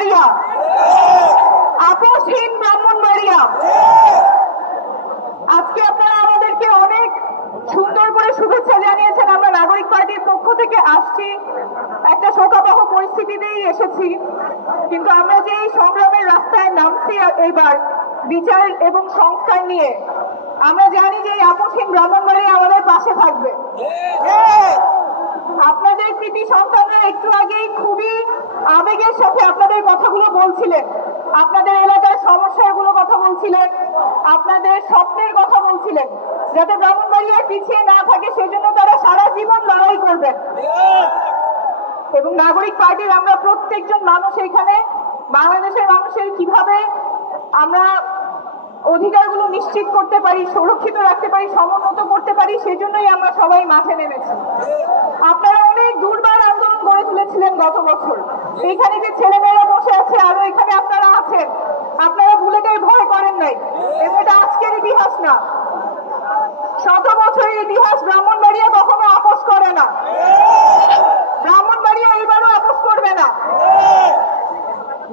ব্রাহ্মণবাড়িয়া, আপোষহীন ব্রাহ্মণবাড়িয়া। আজকে আপনারা আমাদেরকে অনেক সুন্দর করে শুভেচ্ছা জানিয়েছেন। আমরা নাগরিক পার্টির পক্ষ থেকে আসছি, একটা শোকাবহ পরিস্থিতিতেই এসেছি, কিন্তু আমরা যে এই সংগ্রামের রাস্তায় নামছি এবার বিচার এবং সংস্কার নিয়ে, আমরা জানি যে এই আপোষহীন ব্রাহ্মণবাড়িয়া আমাদের পাশে থাকবে। আপনাদের কৃতি সন্তানরা একটু আগেই খুবই আবেগের সাথে আপনাদের কথাগুলো বলছিলেন, আপনাদের এলাকার সমস্যাগুলো কথা বলছিলেন, আপনাদের স্বপ্নের কথা বলছিলেন, যাতে ব্রাহ্মণবাড়িয়া পিছিয়ে না থাকে সেজন্য তারা সারা জীবন লড়াই করবেন। এবং নাগরিক পার্টির আমরা প্রত্যেকজন মানুষ এখানে বাংলাদেশের মানুষের কিভাবে আমরা অধিকারগুলো নিশ্চিত করতে পারি, সুরক্ষিত রাখতে পারি, সমুন্নত করতে পারি, সেজন্যই আমরা সবাই মাঠে নেমেছি। আপনারা অনেক দুর্বার আন্দোলন গড়ে তুলেছিলেন গত বছর। এইখানে যে ছেলেমেয়েরা বসে আছে, আরো এখানে আপনারা আছেন, আপনারা ভুলে গিয়ে ভয় করেন নাই। এবং এটা আজকের ইতিহাস না, শত বছরের ইতিহাস। ব্রাহ্মণবাড়িয়া কখনো আপোষ করে না, ব্রাহ্মণবাড়িয়া এবারও আপোষ করবে না।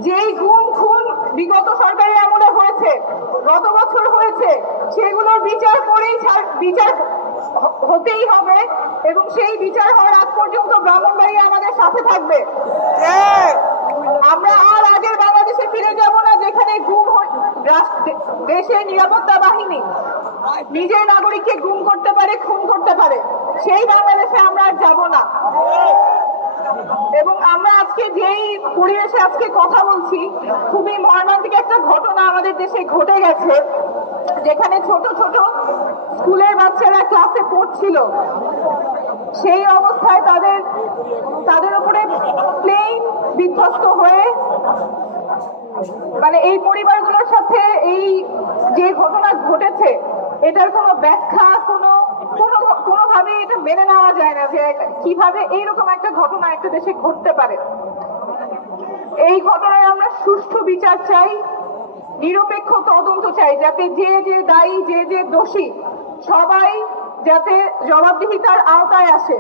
যেই গুম খুন বিগত সরকারের আমলে হয়েছে, গত বছর হয়েছে, সেগুলোর বিচার করেই বিচার হতেই হবে এবং সেই বিচার হওয়ার আগ পর্যন্ত ব্রাহ্মণবাড়িয়া আমাদের সাথে থাকবে। আমরা আর আগের বাংলাদেশে ফিরে যাব না, যেখানে দেশের নিরাপত্তা বাহিনী নিজের নাগরিককে গুম করতে পারে, খুন করতে পারে। সেই বাংলাদেশে আমরা আর যাব না। এবং আমরা আজকে যেই পরিবেশে আজকে কথা বলছি, খুবই মর্মান্তিক একটা ঘটনা আমাদের দেশে ঘটে গেছে, যেখানে ছোট ছোট স্কুলের বাচ্চারা ক্লাসে পড়ছিল, সেই অবস্থায় তাদের উপরে প্লেন বিধ্বস্ত হয়ে, মানে এই পরিবারগুলোর সাথে এই যে ঘটনা ঘটেছে, এটার কোনো ব্যাখ্যা কোনোভাবে এটা মেনে নেওয়া যায় না যে কিভাবে এইরকম একটা ঘটনা একটা দেশে ঘটতে পারে। এই ঘটনায় আমরা সুষ্ঠু বিচার চাই, নিরপেক্ষ তদন্ত চাই, যাতে যে দায়ী, যে দোষী, সবাই যাতে জবাবদিহিতার আওতায় আসে।